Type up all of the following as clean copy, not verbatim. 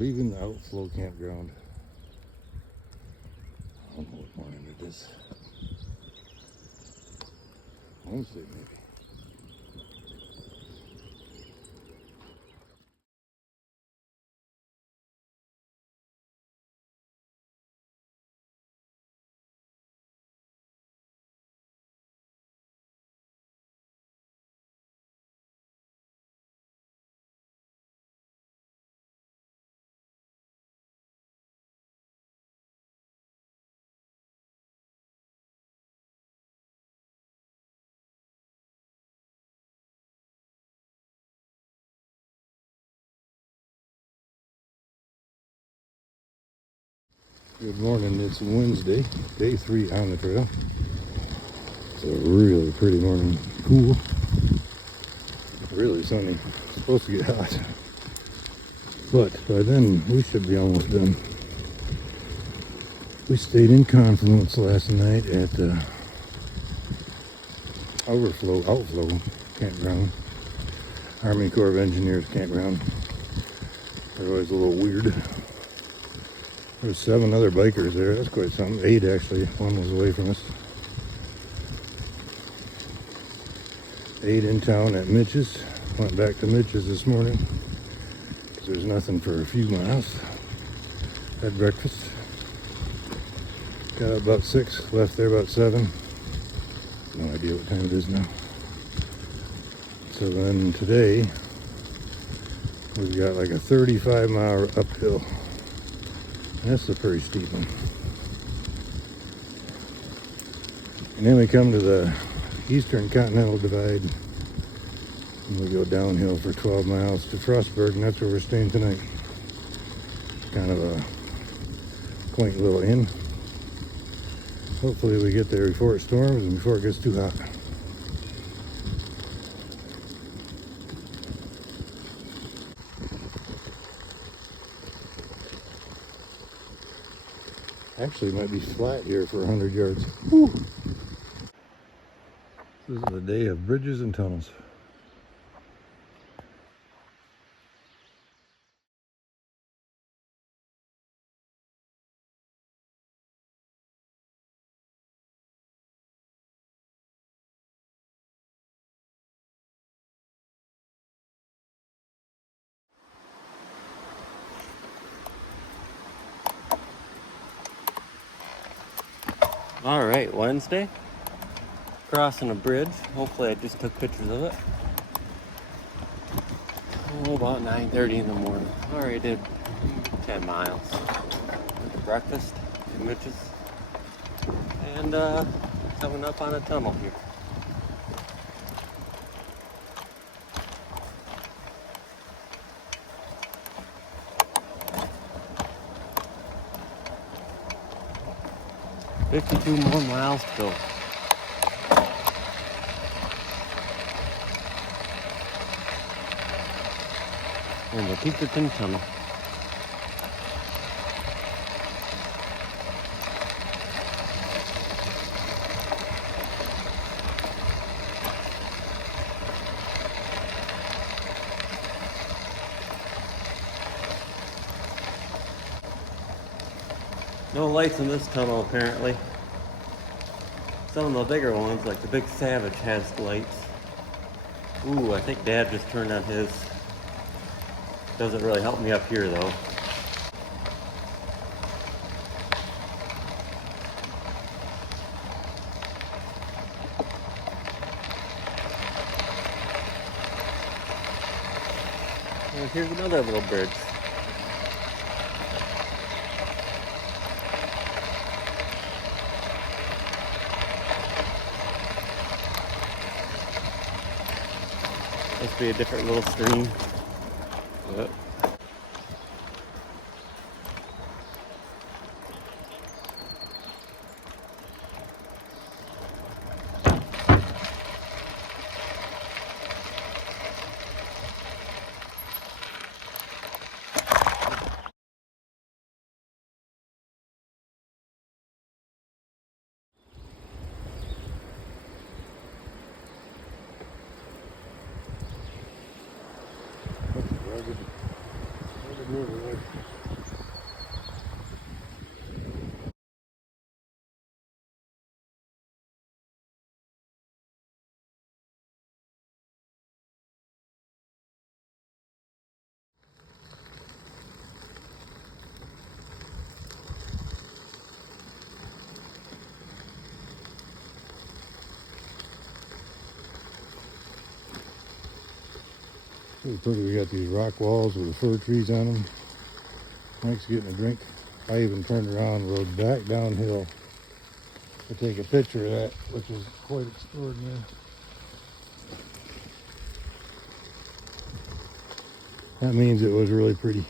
leaving the Outflow Campground. I don't know what morning it is. Wednesday, maybe. Good morning, it's Wednesday, day 3 on the trail. It's a really pretty morning, cool, really sunny. It's supposed to get hot, but by then we should be almost done. We stayed in Confluence last night at Outflow Campground, Army Corps of Engineers campground. They're always a little weird. There's 7 other bikers there. That's quite something. 8 actually. One was away from us. 8 in town at Mitch's. Went back to Mitch's this morning because there's nothing for a few miles. Had breakfast. Got up about 6. Left there about 7. No idea what time it is now. So then today we've got like a 35-mile uphill. That's a pretty steep one. And then we come to the Eastern Continental Divide and we go downhill for 12 miles to Frostburg, and that's where we're staying tonight. Kind of a quaint little inn. Hopefully we get there before it storms and before it gets too hot. Actually, it might be flat here for 100 yards. Whew. This is the day of bridges and tunnels. All right, Wednesday, crossing a bridge. Hopefully I just took pictures of it. Oh, about 9:30 in the morning. Already did 10 miles. Went to breakfast at Mitch's. And coming up on a tunnel here. "52 more miles to go." And the Pinkerton Tunnel. No lights in this tunnel apparently. Some of the bigger ones, like the Big Savage, has lights. Ooh, I think Dad just turned on his. Doesn't really help me up here though. And here's another little bridge. Must be a different little stream. Yep. That's rugged. Pretty pretty. We got these rock walls with the fir trees on them. Mike's getting a drink. I even turned around and rode back downhill to take a picture of that, which is quite extraordinary. That means it was really pretty.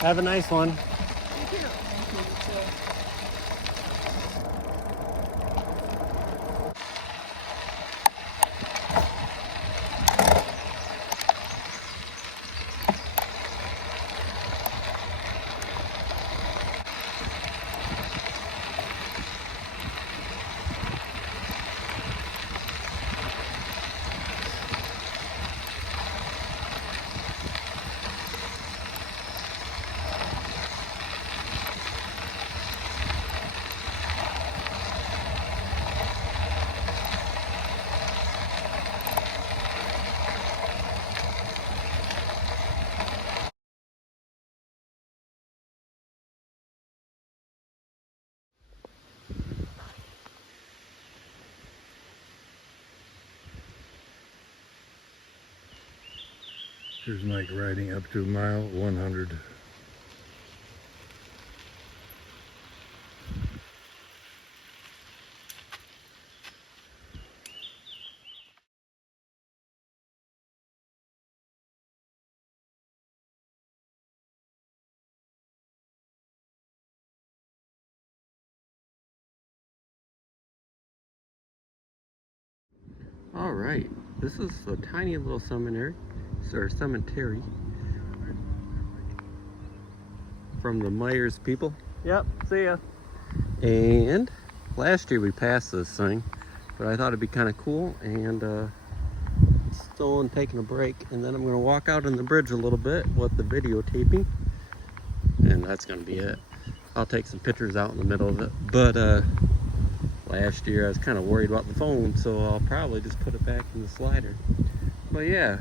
Have a nice one. Thank you. Thank you, you too. Here's Mike riding up to mile 100. All right, this is a tiny little cemetery from the Myers people. Yep, see ya. And last year we passed this thing, but I thought it'd be kind of cool, and still taking a break, and then I'm gonna walk out on the bridge a little bit with the videotaping, and that's gonna be it. I'll take some pictures out in the middle of it, but last year I was kind of worried about the phone, so I'll probably just put it back in the slider. But yeah,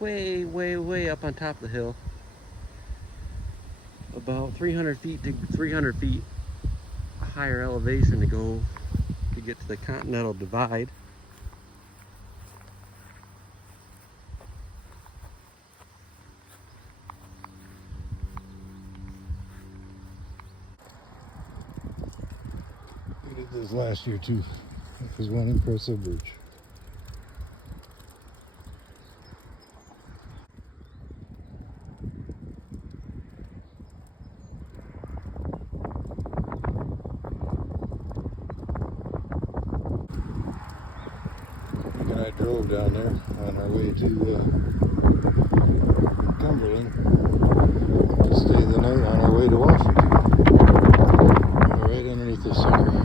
way up on top of the hill, about 300 feet higher elevation to go to get to the Continental Divide. We did this last year too. It was one impressive bridge. Mike and I drove down there on our way to Cumberland to stay the night on our way to Washington. We're right underneath this sucker.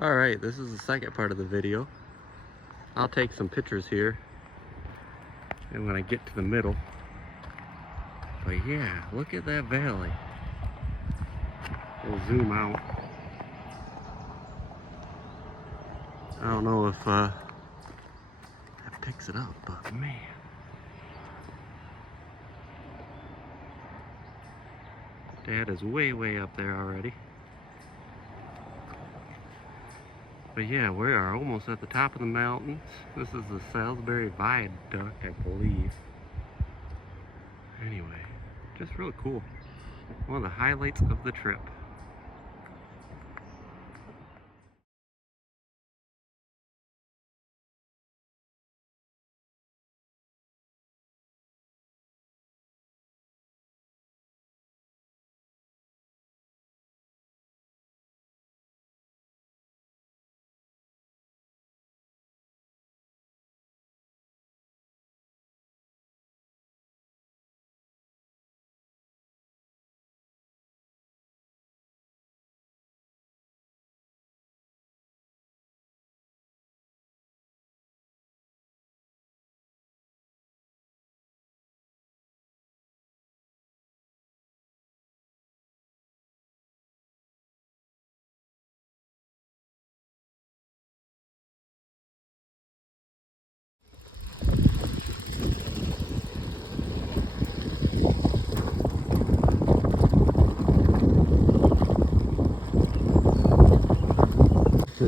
All right, this is the second part of the video. I'll take some pictures here, and when I get to the middle. But yeah, look at that valley. We'll zoom out. I don't know if that picks it up, but man. Dad is way up there already. But yeah, we are almost at the top of the mountains. This is the Salisbury Viaduct, I believe. Anyway, just real cool. One of the highlights of the trip.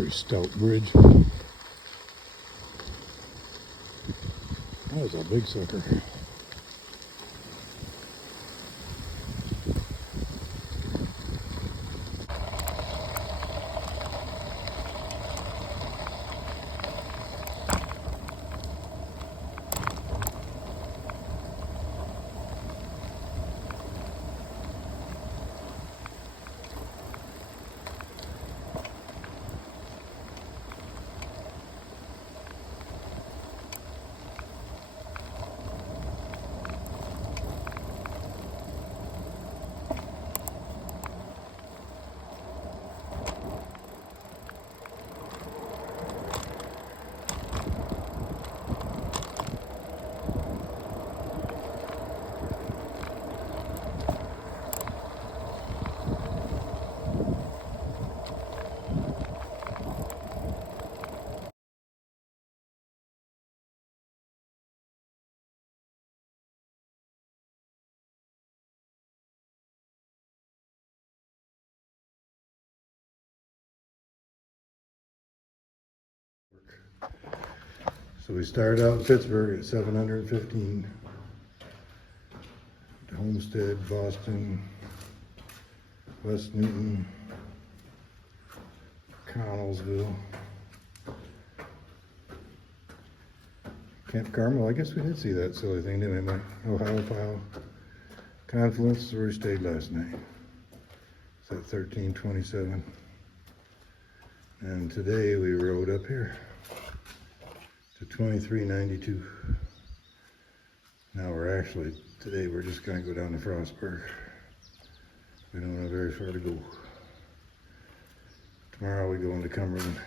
Very stout bridge. That was a big sucker. So we started out in Pittsburgh at 715. Homestead, Boston, West Newton, Connellsville, Camp Carmel. I guess we did see that silly thing, didn't we, Mike? Ohio Pile. Confluence is where we stayed last night. It's at 1327. And today we rode up here to 2392. Now today we're just gonna go down to Frostburg. We don't have very far to go. Tomorrow we go into Cumberland.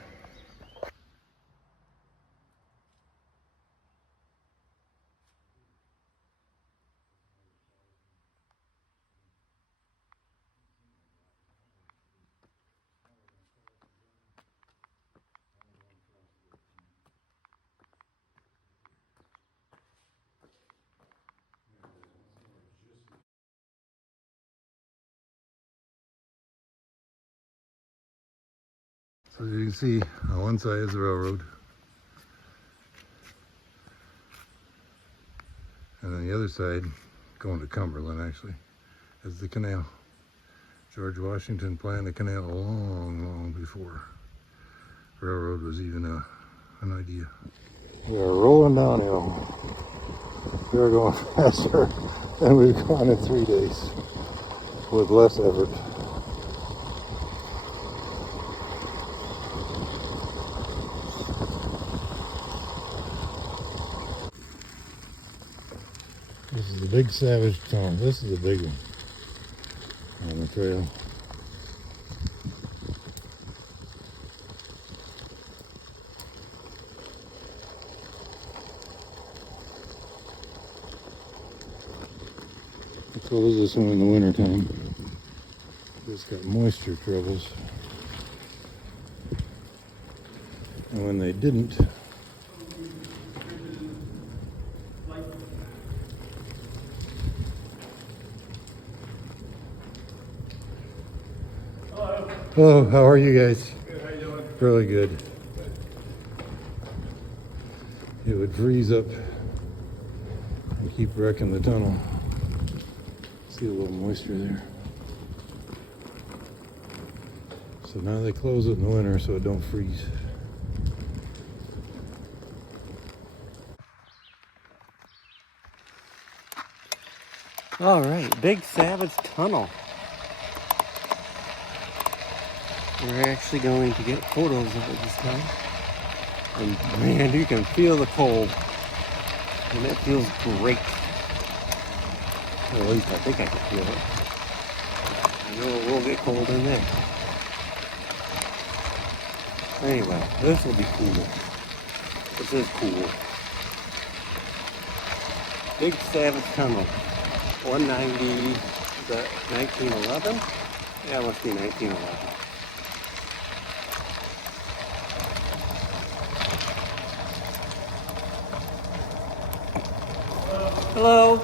So as you can see, on one side is the railroad, and on the other side, going to Cumberland actually, is the canal. George Washington planned the canal long before railroad was even an idea. We are rolling downhill. We are going faster than we've gone in 3 days with less effort. This is the Big Savage Tunnel. This is a big one on the trail. So this is this one in the winter time. It's got moisture troubles. And when they didn't, hello, how are you guys? Good, how you doing? Really good. It would freeze up and keep wrecking the tunnel. See a little moisture there. So now they close it in the winter so it don't freeze. All right, Big Savage Tunnel. We're actually going to get photos of it this time. And man, you can feel the cold. And it feels great. Or at least I think I can feel it. I know it will get cold in there. Anyway, this will be cool. This is cool. Big Savage Tunnel. 190, is that 1911? Yeah, it must be 1911. Hello.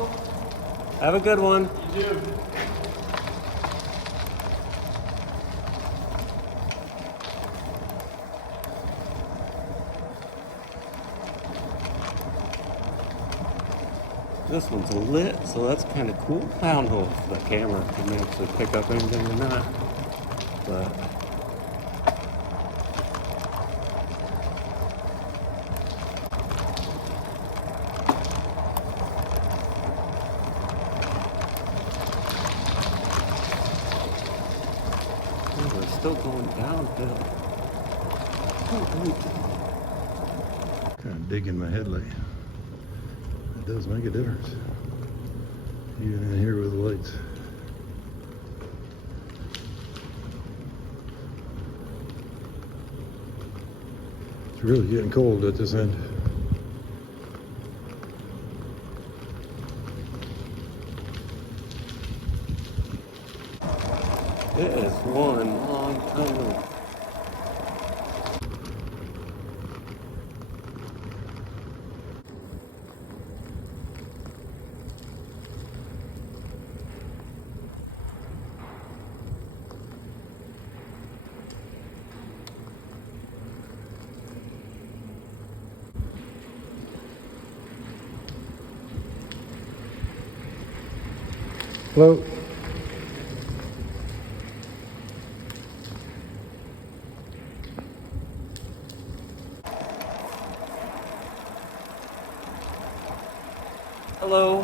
Have a good one. You do. This one's lit, so that's kind of cool. I don't know if the camera can actually pick up anything or not, but oh, we're still going downhill. Kind of digging my headlight. It does make a difference. Even in here with the lights. It's really getting cold at this end. It is one long tunnel. Hello. Hello.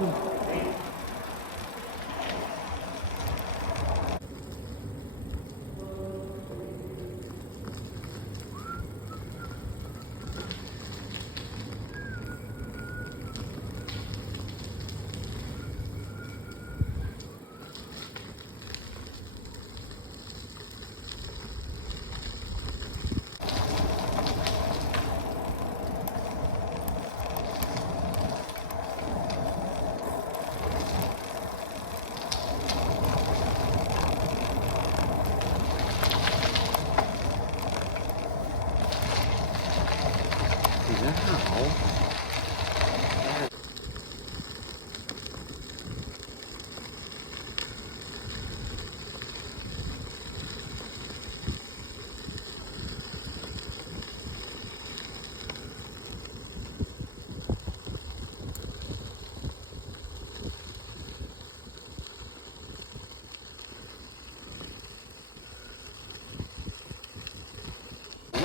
Now,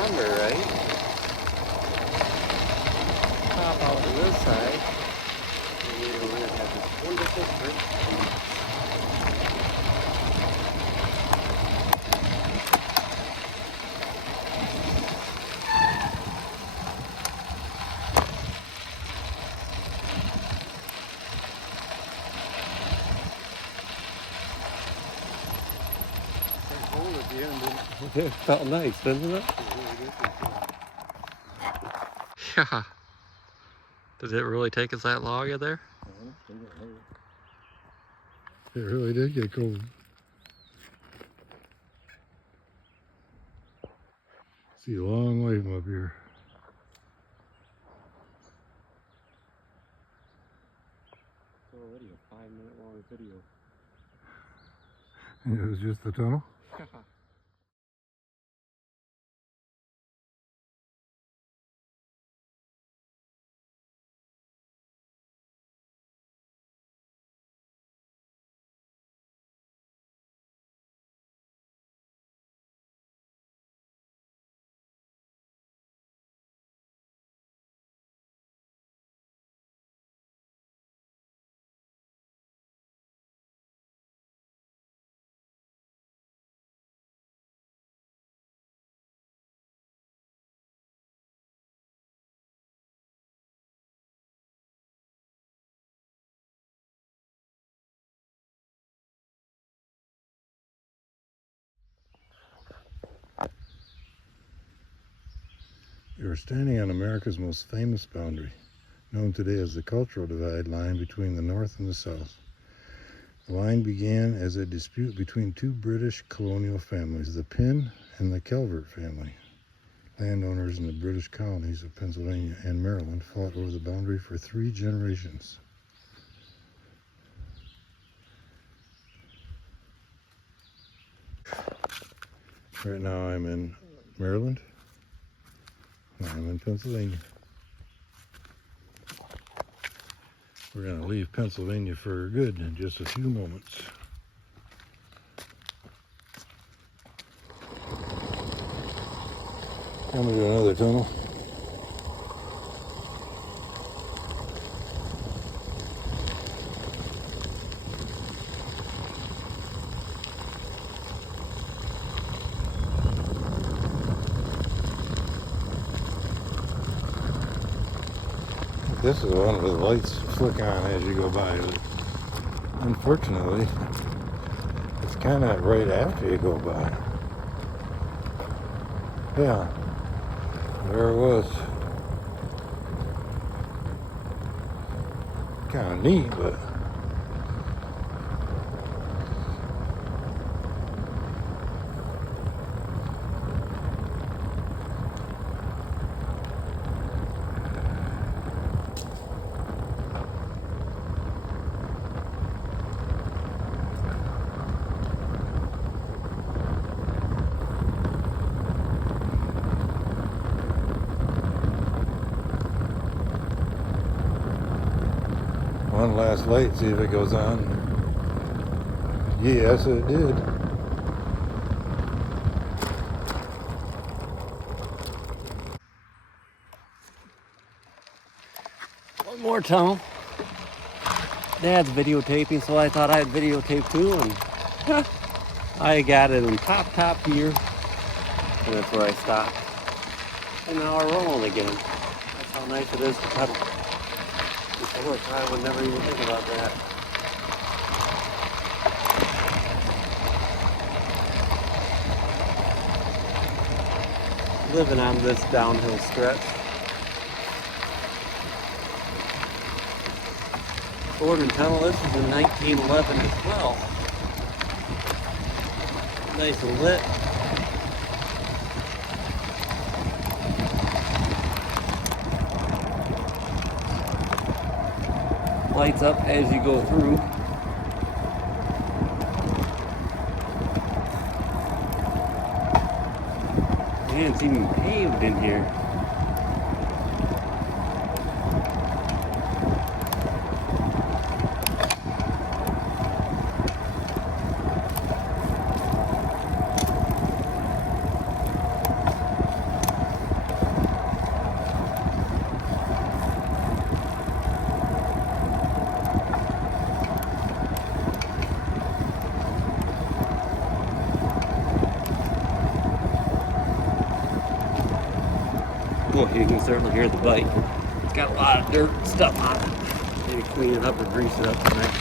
remember, right? Pop out to this side. And we're going to have this wonderful trip. Cold at the end. It felt nice, didn't it? Yeah. Did it really take us that long in there? It really did get cold. See a long way from up here. It's already a 5-minute long video. And it was just the tunnel. You are standing on America's most famous boundary, known today as the Cultural Divide line between the North and the South. The line began as a dispute between two British colonial families, the Penn and the Calvert family. Landowners in the British colonies of Pennsylvania and Maryland fought over the boundary for 3 generations. Right now I'm in Maryland. I'm in Pennsylvania. We're going to leave Pennsylvania for good in just a few moments. Coming to another tunnel. This is one where the lights flick on as you go by. Unfortunately, it's kind of right after you go by. Yeah, there it was. Kind of neat, but one last light, see if it goes on. Yes, it did. One more tunnel. Dad's videotaping, so I thought I'd videotape too, and I got it in top gear, and that's where I stopped. And now we're rolling again. That's how nice it is to pedal. Look, I would never even think about that. Living on this downhill stretch. Gordon Tunnel, this is in 1911 as well. Nice and lit. Lights up as you go through. Man, it's even paved in here. Well, you can certainly hear the bike. It's got a lot of dirt and stuff on it. Maybe clean it up or grease it up tonight.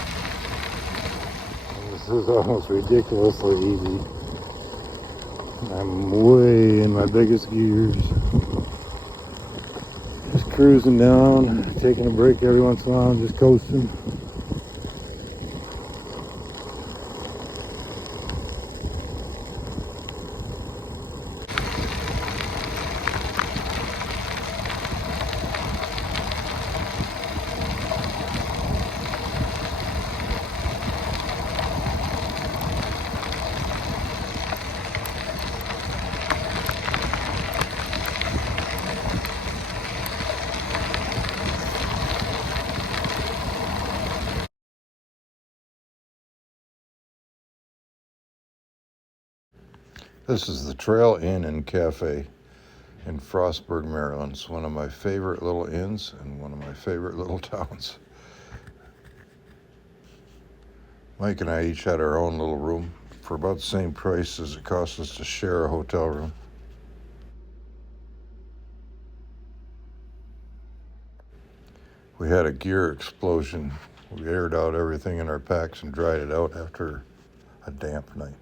This is almost ridiculously easy. I'm way in my biggest gears. Just cruising down, taking a break every once in a while, just coasting. This is the Trail Inn and Cafe in Frostburg, Maryland. It's one of my favorite little inns and one of my favorite little towns. Mike and I each had our own little room for about the same price as it cost us to share a hotel room. We had a gear explosion. We aired out everything in our packs and dried it out after a damp night.